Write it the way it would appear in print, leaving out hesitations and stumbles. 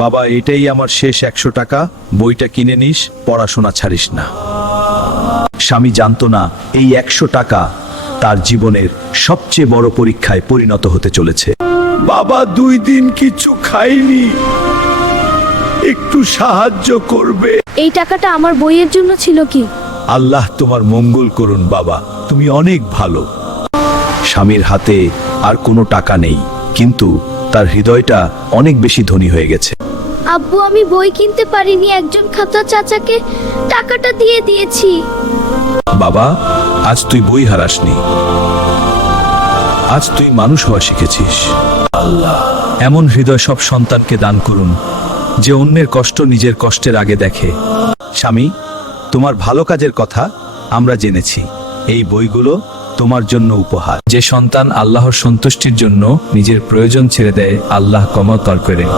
বাবা, এটাই আমার শেষ 100 টাকা, বইটা কিনে নিস, পড়াশোনা ছাড়িস না। স্বামী জানতো না এই 100 টাকা তার জীবনের সবচেয়ে বড় পরীক্ষায় পরিণত হতে চলেছে। বাবা 2 দিন কিছু খাইনি, একটু সাহায্য করবে? এই টাকাটা আমার বইয়ের জন্য ছিল কি? আল্লাহ তোমার মঙ্গল করুন বাবা, তুমি অনেক ভালো। স্বামীর হাতে আর কোনো টাকা নেই, কিন্তু তার হৃদয়টা অনেক বেশি ধনী হয়ে গেছে। আব্বু, আমি বই কিনতে পারিনি, একজন খাতা চাচাকে টাকাটা দিয়ে দিয়েছি। বাবা, আজ তুই বই হারাসনি, আজ তুই মানুষ হওয়া শিখেছিস। আল্লাহ এমন হৃদয় সব সন্তানকে দান করুন, যে অন্যের কষ্ট নিজের কষ্টের আগে দেখে। স্বামী, তোমার ভালো কাজের কথা আমরা জেনেছি, এই বইগুলো তোমার জন্য উপহার। যে সন্তান আল্লাহর সন্তুষ্টির জন্য নিজের প্রয়োজন ছেড়ে দেয়, আল্লাহ কমতর করেন।